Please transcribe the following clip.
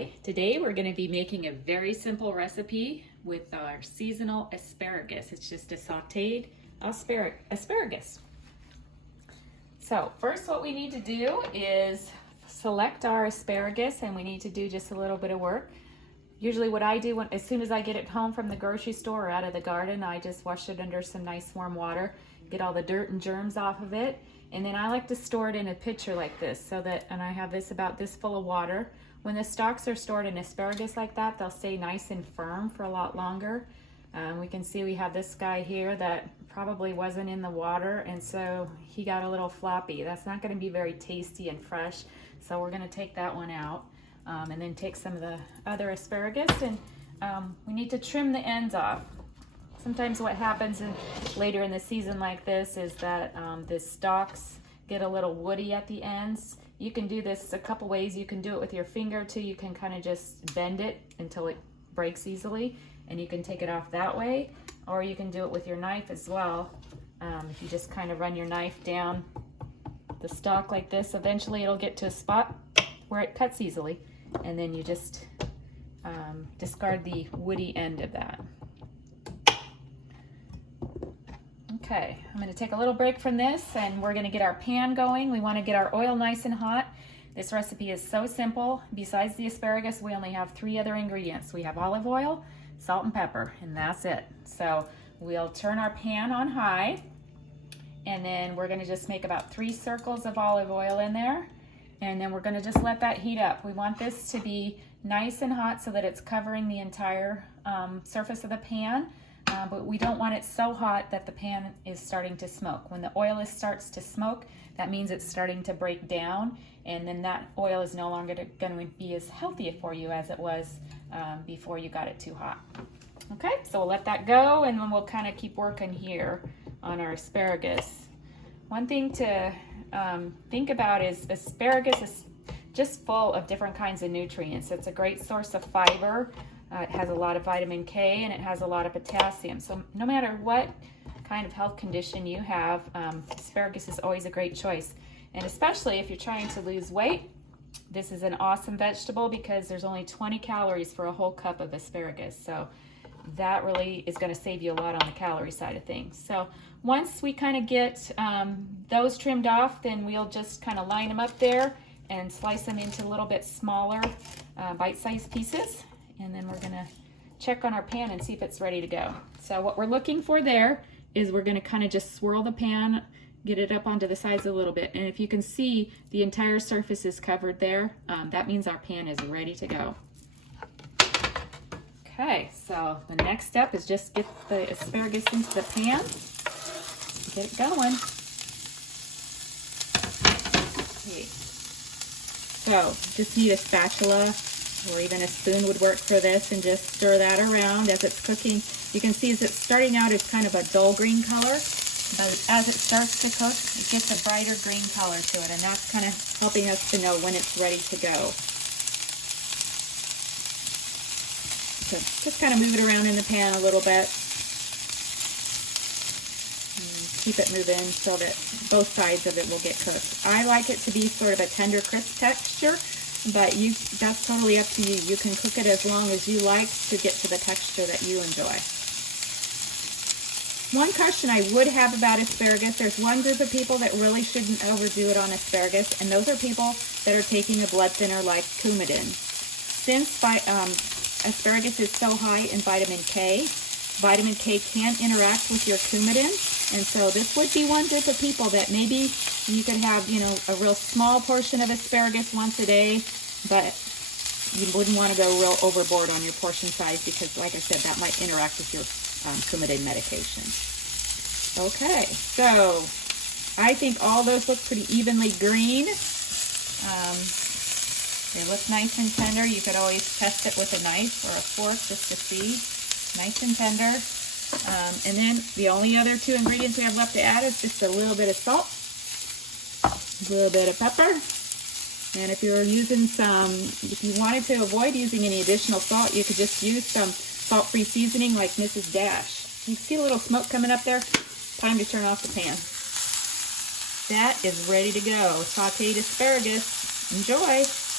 Hi, today we're going to be making a very simple recipe with our seasonal asparagus. It's just a sauteed asparagus. So first what we need to do is select our asparagus, and we need to do just a little bit of work. Usually what I do as soon as I get it home from the grocery store or out of the garden, I just wash it under some nice warm water, get all the dirt and germs off of it. And then I like to store it in a pitcher like this, and I have this about this full of water. When the stalks are stored in asparagus like that, they'll stay nice and firm for a lot longer. We can see we have this guy here that probably wasn't in the water, and so he got a little floppy. That's not going to be very tasty and fresh, so we're going to take that one out, and then take some of the other asparagus, and we need to trim the ends off. Sometimes what happens later in the season like this is that the stalks get a little woody at the ends. You can do this a couple ways. You can do it with your finger too. You can kind of just bend it until it breaks easily, and you can take it off that way, or you can do it with your knife as well. If you just kind of run your knife down the stalk like this, eventually it'll get to a spot where it cuts easily, and then you just discard the woody end of that. Okay, I'm going to take a little break from this, and we're going to get our pan going. We want to get our oil nice and hot. This recipe is so simple. Besides the asparagus, we only have 3 other ingredients. We have olive oil, salt, and pepper, and that's it. So we'll turn our pan on high, and then we're going to just make about 3 circles of olive oil in there, and then we're going to just let that heat up. We want this to be nice and hot so that it's covering the entire surface of the pan. But we don't want it so hot that the pan is starting to smoke. When the oil starts to smoke, that means it's starting to break down, and then that oil is no longer going to be as healthy for you as it was before you got it too hot. Okay, so we'll let that go, and then we'll kind of keep working here on our asparagus. One thing to think about is asparagus is just full of different kinds of nutrients. It's a great source of fiber. It has a lot of vitamin K, and it has a lot of potassium. So no matter what kind of health condition you have, asparagus is always a great choice. And especially if you're trying to lose weight, this is an awesome vegetable because there's only 20 calories for a whole cup of asparagus. So that really is going to save you a lot on the calorie side of things. So once we kind of get those trimmed off, then we'll just kind of line them up there and slice them into a little bit smaller bite-sized pieces. And then we're gonna check on our pan and see if it's ready to go. So what we're looking for there is we're gonna kind of just swirl the pan, get it up onto the sides a little bit. And if you can see the entire surface is covered there, that means our pan is ready to go. Okay, so the next step is just get the asparagus into the pan, get it going. Okay. So just need a spatula, or even a spoon would work for this, and just stir that around as it's cooking. You can see as it's starting out, it's kind of a dull green color, but as it starts to cook, it gets a brighter green color to it, and that's kind of helping us to know when it's ready to go. So just kind of move it around in the pan a little bit. And keep it moving so that both sides of it will get cooked. I like it to be sort of a tender, crisp texture, but that's totally up to you. You can cook it as long as you like to get to the texture that you enjoy. One question I would have about asparagus, there's one group of people that really shouldn't overdo it on asparagus, and those are people that are taking a blood thinner like Coumadin. Since asparagus is so high in vitamin K can interact with your Coumadin, and so this would be one group of people that maybe you could have, a real small portion of asparagus once a day, but you wouldn't want to go real overboard on your portion size because, like I said, that might interact with your Coumadin medication. Okay, so I think all those look pretty evenly green. They look nice and tender. You could always test it with a knife or a fork just to see. Nice and tender. And then the only other 2 ingredients we have left to add is just a little bit of salt, a little bit of pepper, and if you wanted to avoid using any additional salt, you could just use some salt-free seasoning like Mrs. Dash. You see a little smoke coming up there? Time to turn off the pan. That is ready to go. Sauteed asparagus. Enjoy!